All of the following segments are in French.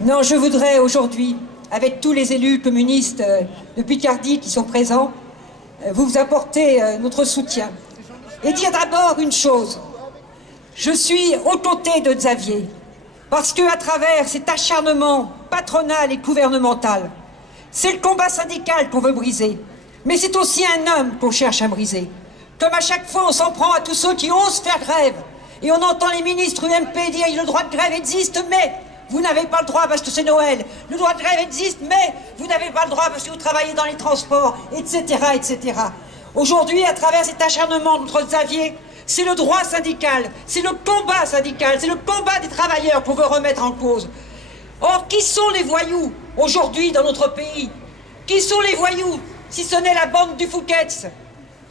Non, je voudrais aujourd'hui, avec tous les élus communistes de Picardie qui sont présents, vous apporter notre soutien. Et dire d'abord une chose, je suis aux côtés de Xavier, parce qu'à travers cet acharnement patronal et gouvernemental, c'est le combat syndical qu'on veut briser, mais c'est aussi un homme qu'on cherche à briser. Comme à chaque fois, on s'en prend à tous ceux qui osent faire grève, et on entend les ministres UMP dire « le droit de grève existe, mais vous n'avez pas le droit parce que c'est Noël. Le droit de grève existe, mais vous n'avez pas le droit parce que vous travaillez dans les transports, etc. etc. » Aujourd'hui, à travers cet acharnement contre Xavier, c'est le droit syndical, c'est le combat syndical, c'est le combat des travailleurs qu'on veut remettre en cause. Or, qui sont les voyous aujourd'hui dans notre pays? Qui sont les voyous, si ce n'est la bande du Fouquet's?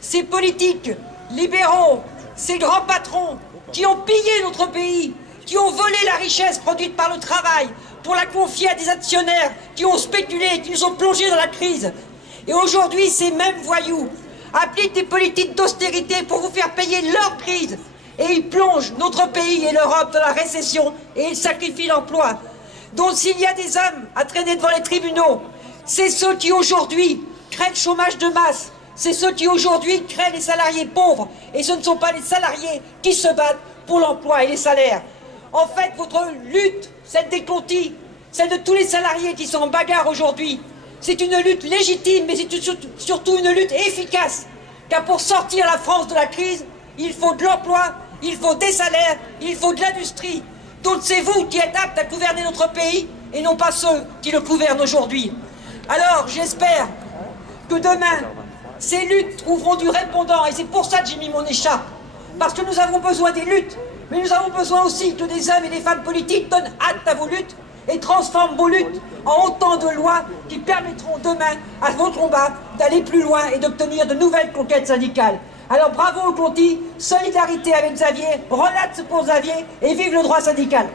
Ces politiques libéraux, ces grands patrons qui ont pillé notre pays, qui ont volé la richesse produite par le travail pour la confier à des actionnaires qui ont spéculé, qui nous ont plongés dans la crise. Et aujourd'hui, ces mêmes voyous appliquent des politiques d'austérité pour vous faire payer leur crise. Et ils plongent notre pays et l'Europe dans la récession et ils sacrifient l'emploi. Donc s'il y a des hommes à traîner devant les tribunaux, c'est ceux qui aujourd'hui créent le chômage de masse, c'est ceux qui aujourd'hui créent les salariés pauvres, et ce ne sont pas les salariés qui se battent pour l'emploi et les salaires. En fait, votre lutte, celle des contis, celle de tous les salariés qui sont en bagarre aujourd'hui, c'est une lutte légitime, mais c'est surtout une lutte efficace. Car pour sortir la France de la crise, il faut de l'emploi, il faut des salaires, il faut de l'industrie. Donc c'est vous qui êtes aptes à gouverner notre pays, et non pas ceux qui le gouvernent aujourd'hui. Alors j'espère que demain, ces luttes trouveront du répondant, et c'est pour ça que j'ai mis mon écharpe. Parce que nous avons besoin des luttes, mais nous avons besoin aussi que des hommes et des femmes politiques donnent acte à vos luttes et transforment vos luttes en autant de lois qui permettront demain à vos combats d'aller plus loin et d'obtenir de nouvelles conquêtes syndicales. Alors bravo aux Conti, solidarité avec Xavier, relax pour Xavier et vive le droit syndical.